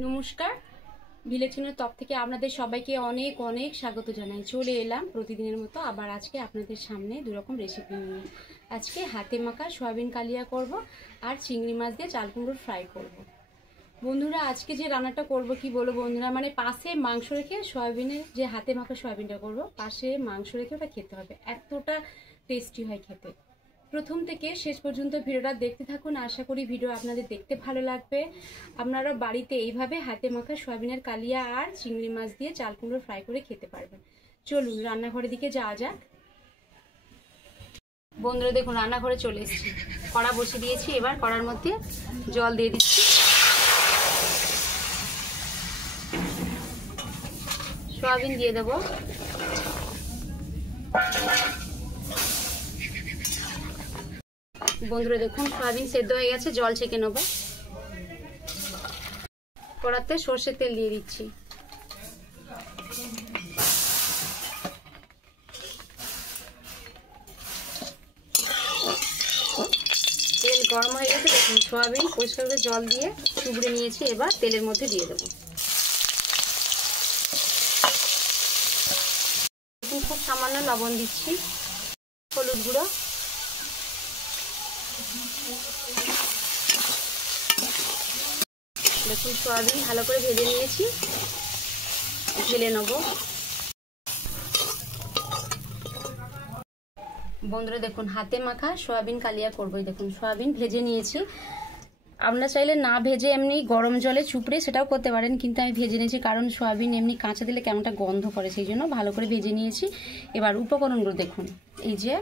নমস্কার, village top থেকে আপনাদের সবাইকে অনেক অনেক স্বাগত জানাই। চলে এলাম প্রতিদিনের মতো আবার আজকে আপনাদের সামনে দুরকম রেসিপি নিয়ে। আজকে হাতে মাখা সয়াবিন কালিয়া করব আর চিংড়ি মাছ দিয়ে চাল কুমড়োর ফ্রাই করব। বন্ধুরা, আজকে যে রান্নাটা করব কি বলবো বন্ধুরা, মানে পাশে মাংস রেখে সয়াবিনের যে হাতে মাখা সয়াবিনটা করব, পাশে মাংস রেখে ওটা খেতে হবে, এতটা টেস্টি হয় খেতে। প্রথম থেকে শেষ পর্যন্ত ভিডিওটা দেখতে থাকুন, আশা করি ভিডিও আপনাদের দেখতে ভালো লাগবে। আপনারা বাড়িতে এইভাবে হাতে মাখা সয়াবিনের কালিয়া আর চিংড়ি মাছ দিয়ে চাল কুমড়ো ফ্রাই করে খেতে পারবেন। চলুন রান্নাঘরের দিকে যাওয়া যাক। বন্ধুরা দেখুন, রান্নাঘরে চলে এসেছি, কড়া বসিয়ে দিয়েছি। এবার কড়ার মধ্যে জল দিয়ে দিচ্ছি, সয়াবিন দিয়ে দেবো। বন্ধুরা দেখুন, সয়াবিন সেদ্ধ হয়ে গেছে, জল ছেঁকে নেব। কড়াতে সর্ষের তেল দিয়ে দিচ্ছি। তেল গরম হয়ে গেছে, দেখুন সয়াবিন পরিষ্কার করে জল দিয়ে চুবড়ে নিয়েছি। এবার তেলের মধ্যে দিয়ে দেবো। খুব সামান্য লবণ দিচ্ছি, হলুদ গুঁড়ো, দেখুন সয়াবিন ভালো করে ভেজে নিয়েছি, ঢেলে নেব। বন্ধুরা দেখুন, হাতে মাখা সয়াবিন কালিয়া করবো। দেখুন সয়াবিন ভেজে নিয়েছি। আপনারা চাইলে না ভেজে এমনি গরম জলে চুপড়ে সেটাও করতে পারেন, কিন্তু আমি ভেজে নিয়েছি কারণ সয়াবিন এমনি কাঁচা দিলে কেমনটা গন্ধ করে, সেই জন্য ভালো করে ভেজে নিয়েছি। এবার উপকরণগুলো দেখুন, এই যে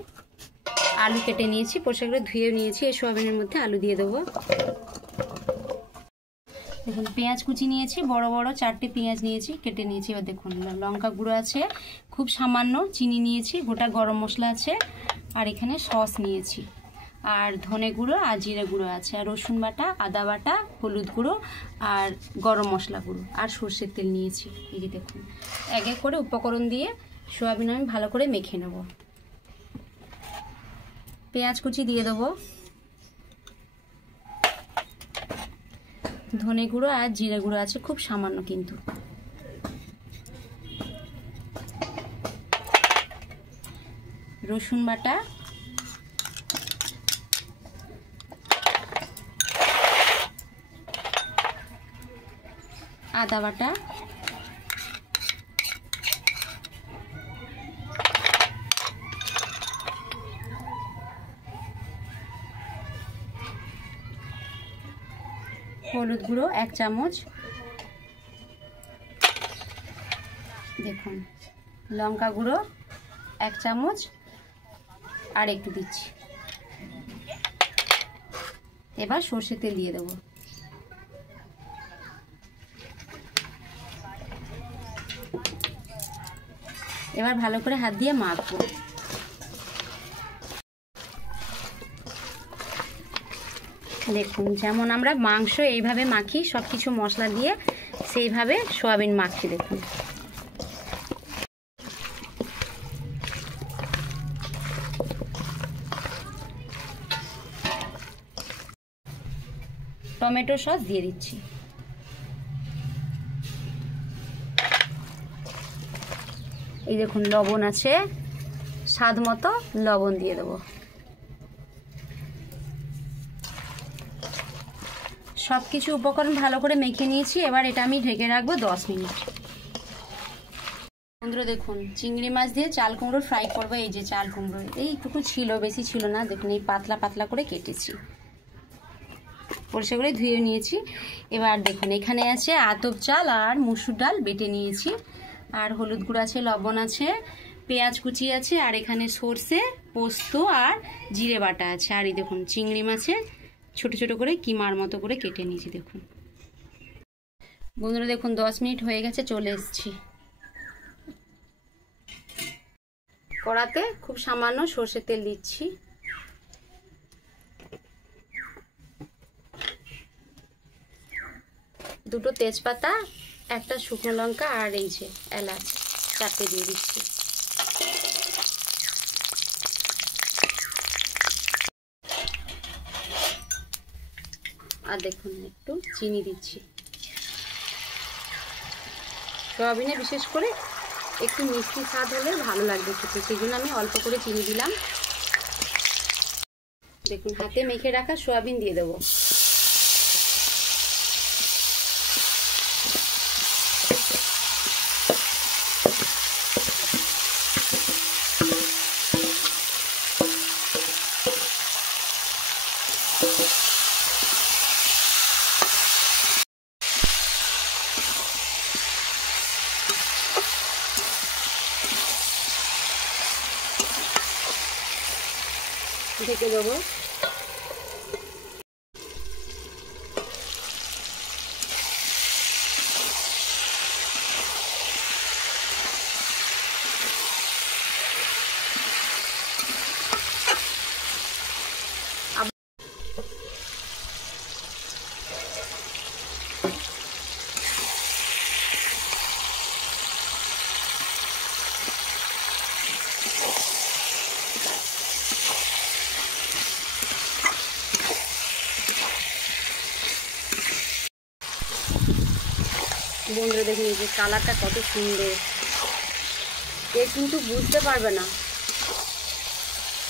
আলু কেটে নিয়েছি, পরিষ্কার করে ধুয়ে নিয়েছি। এই সয়াবিনের মধ্যে আলু দিয়ে দেবো। দেখুন পেঁয়াজ কুচি নিয়েছি, বড় বড় 4টে পেঁয়াজ নিয়েছি, কেটে নিয়েছি। এবার দেখুন লঙ্কা গুঁড়ো আছে খুব সামান্য, চিনি নিয়েছি, গোটা গরম মশলা আছে, আর এখানে সস নিয়েছি, আর ধনে গুঁড়ো আর জিরে গুঁড়ো আছে, আর রসুন বাটা, আদা বাটা, হলুদ গুঁড়ো আর গরম মশলা গুঁড়ো, আর সর্ষের তেল নিয়েছি। এই যে দেখুন, এক এক করে উপকরণ দিয়ে সয়াবিন আমি ভালো করে মেখে নেব। পেঁয়াজ কুচি দিয়ে দেবো, ধনে গুঁড়ো আর জিরে গুঁড়ো আছে খুব সামান্য, কিন্তু রসুন বাটা, আদা বাটা, হলুদ গুঁড়ো 1 চামচ, দেখুন লঙ্কা গুঁড়ো 1 চামচ, আর একটু দিচ্ছি। এবার সর্ষের তেল দিয়ে দেবো। এবার ভালো করে হাত দিয়ে মাখবো। দেখুন যেমন আমরা মাংস এইভাবে মাখি সব কিছু মশলা দিয়ে, সেইভাবে সয়াবিন মাখছি। দেখুন টমেটো সস দিয়ে দিচ্ছি। এই দেখুন লবণ আছে, স্বাদ মতো লবণ দিয়ে দেবো। সব কিছু উপকরণ ভালো করে মেখে নিয়েছি। এবার এটা আমি ঢেকে রাখবো 10 মিনিট। বন্ধুরা দেখুন, চিংড়ি মাছ দিয়ে চাল কুমড়ো ফ্রাই করবো। এই যে চাল কুমড়ো এইটুকু ছিল, বেশি ছিল না। দেখুন এই পাতলা পাতলা করে কেটেছি, পরিষ্কার করে ধুয়ে নিয়েছি। এবার দেখুন এখানে আছে আতপ চাল আর মুসুর ডাল বেটে নিয়েছি, আর হলুদ গুঁড়ো আছে, লবণ আছে, পেঁয়াজ কুচি আছে, আর এখানে সর্ষে, পোস্ত আর জিরে বাটা আছে। আর এই দেখুন চিংড়ি মাছের ছোট ছোট করে কিমার মতো করে কেটে নিয়েছি। দেখুন বন্ধুরা দেখুন 10 মিনিট হয়ে গেছে, চলে এসেছি। কড়াতে খুব সামান্য সর্ষের তেল দিচ্ছি, দুটো তেজপাতা, একটা শুকনো লঙ্কা, আর এই যে এলাচ 4টে দিয়ে দিচ্ছি। আর দেখুন একটু চিনি দিচ্ছি। সয়াবিনে বিশেষ করে একটু মিষ্টি স্বাদ হলে ভালো লাগবে খেতে, সেই জন্য আমি অল্প করে চিনি দিলাম। দেখুন হাতে মেখে রাখা সয়াবিন দিয়ে দেবো। ঢেকে দেবো। বন্ধুরা দেখুন এই যে কালারটা কত সুন্দর, এ কিন্তু বুঝতে পারবে না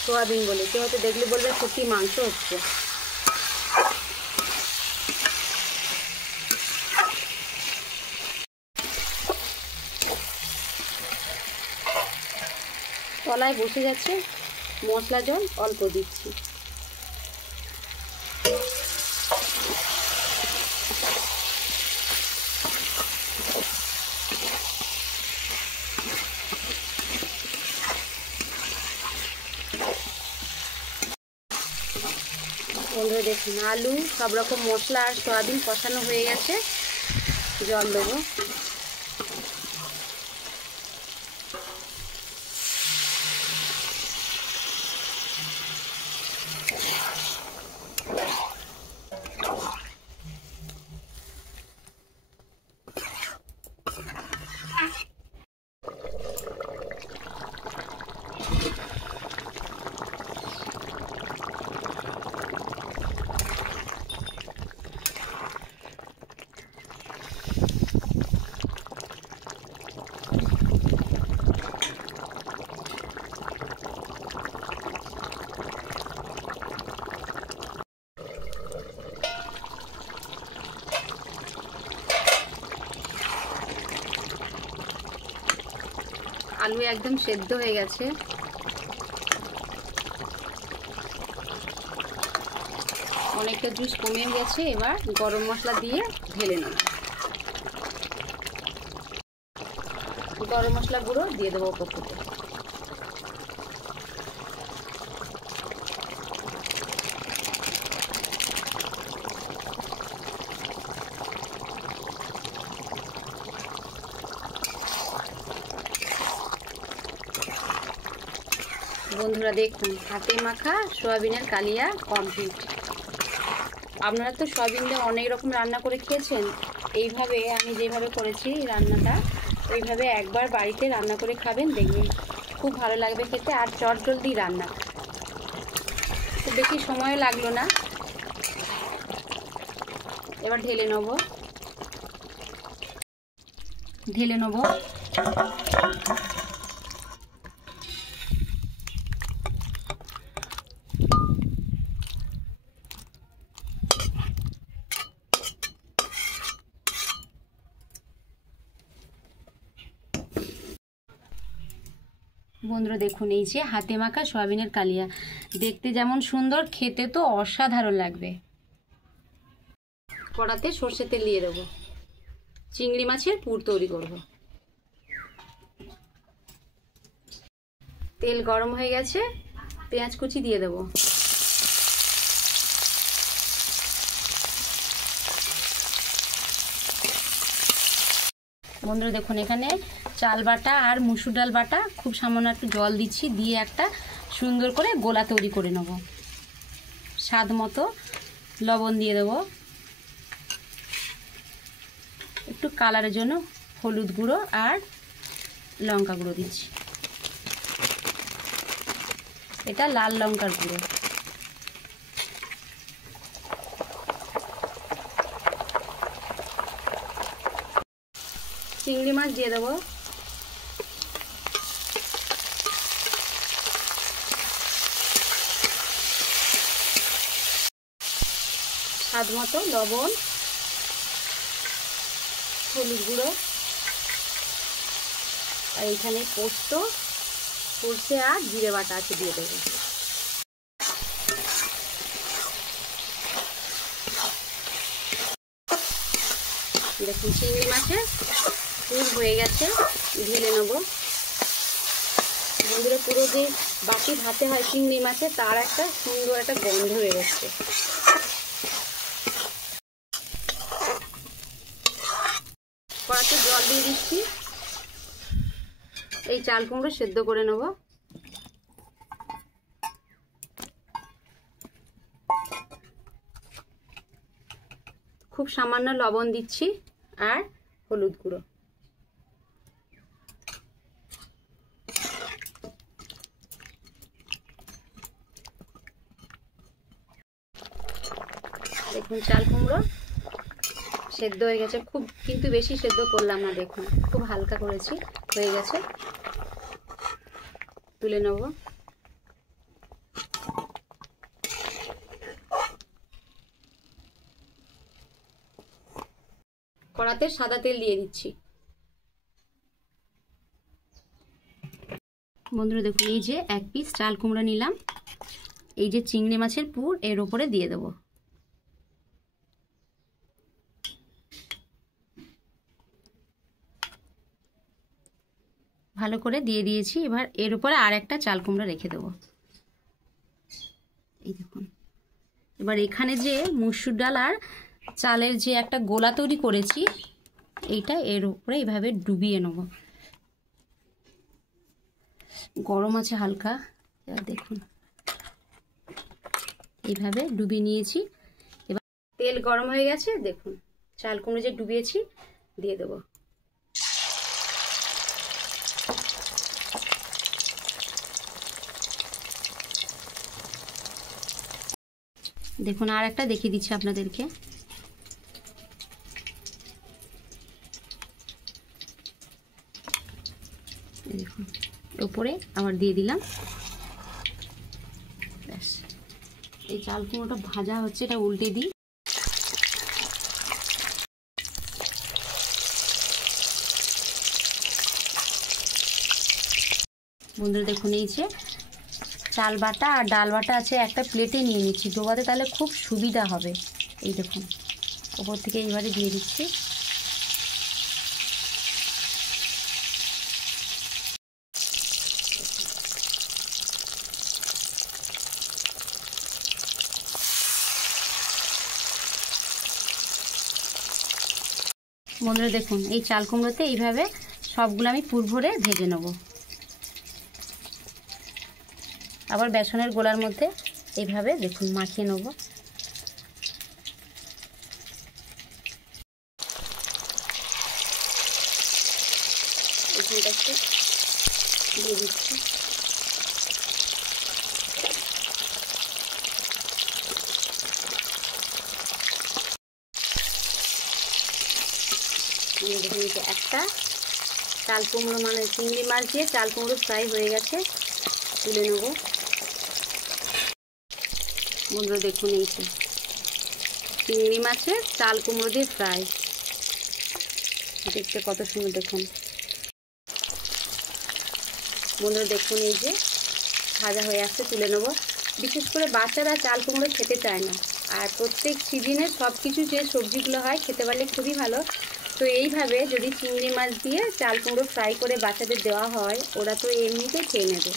সোয়াবিন বলে, কেউ হয়তো দেখলে বলবে সত্যি মাংস হচ্ছে। তলায় বসে যাচ্ছে, মশলা জল অল্প দিচ্ছি। বন্ধুরা দেখুন আলু সব রকম মশলা আর সয়াবিন কষানো হয়ে গেছে, জল দেবো। আলু একদম সেদ্ধ হয়ে গেছে, অনেকটা জুস কমে গেছে। এবার গরম মশলা দিয়ে ঢেলে নেব। গরম মশলা গুঁড়ো দিয়ে দেবো ওপর থেকে। বন্ধুরা দেখুন হাতে মাখা সয়াবিনের কালিয়া কমপ্লিট। আপনারা তো সয়াবিন দিয়ে অনেক রকম রান্না করে খেয়েছেন, এইভাবে আমি যেভাবে করেছি রান্নাটা ওইভাবে একবার বাড়িতে রান্না করে খাবেন, দেখবেন খুব ভালো লাগবে খেতে। আর চটজলদি রান্না, খুব বেশি সময় লাগলো না। এবার ঢেলে নেব। বন্ধুরা দেখুন এই যে হাতে মাখা সয়াবিনের কালিয়া, দেখতে যেমন সুন্দর, খেতে তো অসাধারণ লাগবে। কড়াতে সর্ষের তেল দিয়ে দেবো, চিংড়ি মাছের পুর তৈরি করব। তেল গরম হয়ে গেছে, পেঁয়াজ কুচি দিয়ে দেবো। বন্ধুরা দেখুন এখানে চাল বাটা আর মুসুর ডাল বাটা, খুব সামান্য একটু জল দিচ্ছি, দিয়ে একটা সুন্দর করে গোলা তৈরি করে নেব। স্বাদ মতো লবণ দিয়ে দেবো, একটু কালারের জন্য হলুদ গুঁড়ো আর লঙ্কা গুঁড়ো দিচ্ছি, এটা লাল লঙ্কার গুঁড়ো। চিংড়ি মাছ দিয়ে দেবো। স্বাদ মতো লবণ, হলুদ গুঁড়ো, আর এখানে পোস্ত, সরষে আর জিরে বাটা আছে দিয়ে দেবো। দেখুন চিংড়ি মাছের পুর হয়ে গেছে, ঢেলে নেবো। বন্ধুরা পুরো যে বাটি ভাতে হয় চিংড়ি মাছে তার একটা সুন্দর একটা গন্ধ হয়ে গেছে। কড়াতে জল দিয়ে দিচ্ছি, এই চাল কুমড়ো সেদ্ধ করে নেব। খুব সামান্য লবণ দিচ্ছি আর হলুদ গুঁড়ো। দেখুন চাল কুমড়ো সেদ্ধ হয়ে গেছে, খুব কিন্তু বেশি সেদ্ধ করলাম না, দেখুন খুব হালকা করেছি, হয়ে গেছে। তুলে নেব। কড়াতে সাদা তেল দিয়ে দিচ্ছি। বন্ধুরা দেখুন এই যে এক পিস চাল কুমড়া নিলাম, এই যে চিংড়ি মাছের পুর এর উপরে দিয়ে দেব। ভালো করে দিয়ে দিয়েছি। এবার এর উপরে আর একটা চাল কুমড়া রেখে দেব। এই দেখুন এবার এখানে যে মসুর ডাল আর চালের যে একটা গোলা তৈরি করেছি এইটা এর উপরে এইভাবে ডুবিয়ে নেব। গরম আছে হালকা, এবার দেখুন এইভাবে ডুবিয়ে নিয়েছি। এবার তেল গরম হয়ে গেছে, দেখুন চাল কুমড়ো যে ডুবিয়েছি দিয়ে দেব। দেখুন আর একটা দেখিয়ে দিচ্ছি আপনাদেরকে। দেখুন উপরে আবার দিয়ে দিলাম। ব্যাস এই চাল কুমড়োটা ভাজা হচ্ছে, এটা উল্টে দিই। বন্ধুরা দেখুন এই যে চাল বাটা আর ডাল বাটা আছে, একটা প্লেটে নিয়ে নিচ্ছি ডোবাতে, তাহলে খুব সুবিধা হবে। এই দেখুন ওপর থেকে এইবারে দিয়ে দিচ্ছি। বন্ধুরা দেখুন এই চাল কুমড়োতে এইভাবে সবগুলো আমি পুর ভরে ভেজে নেব। আবার বেসনের গোলার মধ্যে এইভাবে দেখুন মাখিয়ে নেব। এখানটাকে দিয়ে দিচ্ছি। দেখুন একটা চাল কুমড়ো মানে চিংড়ি মাছ দিয়ে চাল কুমড়ো ফ্রাই হয়ে গেছে, তুলে নেব। বন্ধুরা দেখুন এই যে চিংড়ি মাছের চাল কুমড়ো দিয়ে ফ্রাই, দেখতে কত সুন্দর। দেখুন বন্ধুরা দেখুন এই যে ভাজা হয়ে আসছে, তুলে নেব। বিশেষ করে বাচ্চারা চাল কুমড়ো খেতে চায় না, আর প্রত্যেক সিজনে সব কিছু যে সবজিগুলো হয় খেতে পারলে খুবই ভালো। তো এইভাবে যদি চিংড়ি মাছ দিয়ে চাল কুমড়ো ফ্রাই করে বাচ্চাদের দেওয়া হয়, ওরা তো এমনিতেই খেয়ে নেবে।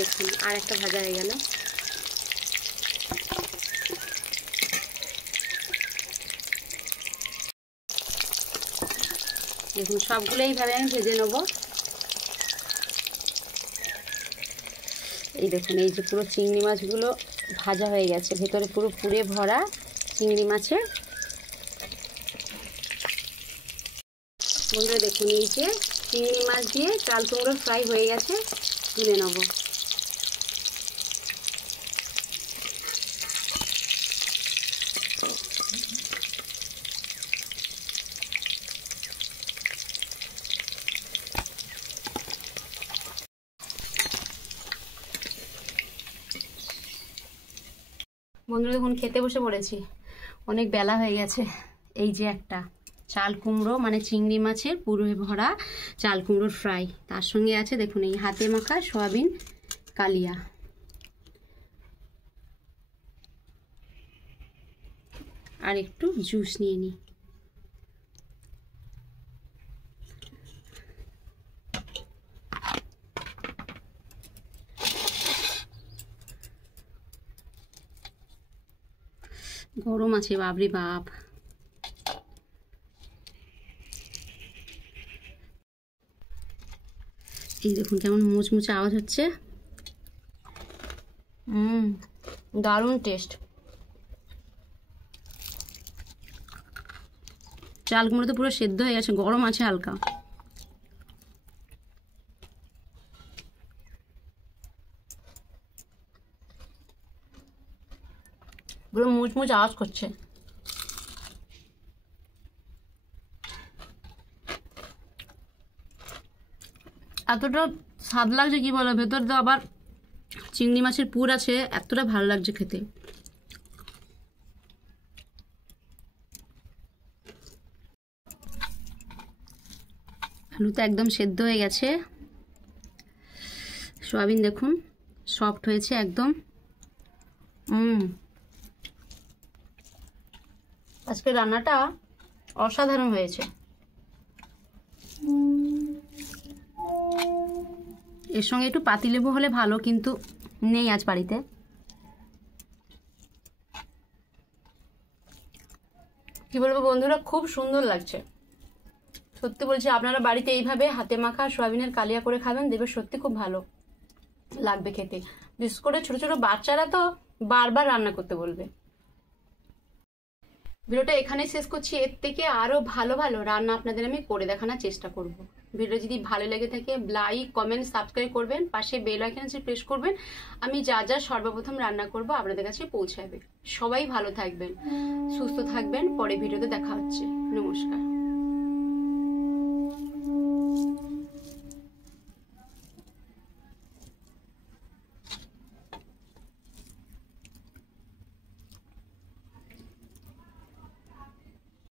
দেখুন আর একটা ভাজা হয়ে গেল। দেখুন সবগুলো এইভাবে আমি ভেজে নেব। এই দেখুন এই যে পুরো চিংড়ি মাছগুলো ভাজা হয়ে গেছে, ভেতরে পুরো পুরে ভরা চিংড়ি মাছের। বন্ধুরা দেখুন এই যে চিংড়ি মাছ দিয়ে চাল কুমড়ো ফ্রাই হয়ে গেছে, তুলে নেব। বন্ধুরা দেখুন খেতে বসে পড়েছি, অনেক বেলা হয়ে গেছে। এই যে একটা চাল কুমড়ো মানে চিংড়ি মাছের পুরো ভরা চাল কুমড়োর ফ্রাই, তার সঙ্গে আছে দেখুন এই হাতে মাখা সয়াবিন কালিয়া। আর একটু জুস নিয়ে নিই। গরম আছে বাপরে বাপ। এই দেখুন কেমন মুচমুচে আওয়াজ হচ্ছে। দারুণ টেস্ট। চাল কুমড়ো তো পুরো সেদ্ধ হয়ে গেছে, গরম আছে হালকা। পুরো মুচমুচ আওয়াজ করছে। এতটা স্বাদ লাগছে কি বলো, ভেতর তো আবার চিংড়ি মাছের পুর আছে, এতটা ভালো লাগছে খেতে। আলু তো একদম সেদ্ধ হয়ে গেছে, সয়াবিন দেখুন সফট হয়েছে একদম। আজকে রান্নাটা অসাধারণ হয়েছে। এর সঙ্গে একটু পাতিলেবু হলে ভালো, কিন্তু নেই আজ বাড়িতে। কি বলবো বন্ধুরা, খুব সুন্দর লাগছে সত্যি বলছি। আপনারা বাড়িতে এইভাবে হাতে মাখা সয়াবিনের কালিয়া করে খাবেন, দেখবে সত্যি খুব ভালো লাগবে খেতে। বিশেষ করে ছোট ছোট বাচ্চারা তো বারবার রান্না করতে বলবে। ভিডিওটা এখানেই শেষ করছি। এর থেকে আরো ভালো ভালো রান্না আপনাদের আমি করে দেখানোর চেষ্টা করব। ভিডিও যদি ভালো লেগে থাকে লাইক কমেন্ট সাবস্ক্রাইব করবেন, পাশে বেল আইকনটি প্রেস করবেন। আমি যা যা সর্বপ্রথম রান্না করব আপনাদের কাছে পৌঁছাবে। সবাই ভালো থাকবেন, সুস্থ থাকবেন। পরে ভিডিওতে দেখা হচ্ছে। নমস্কার।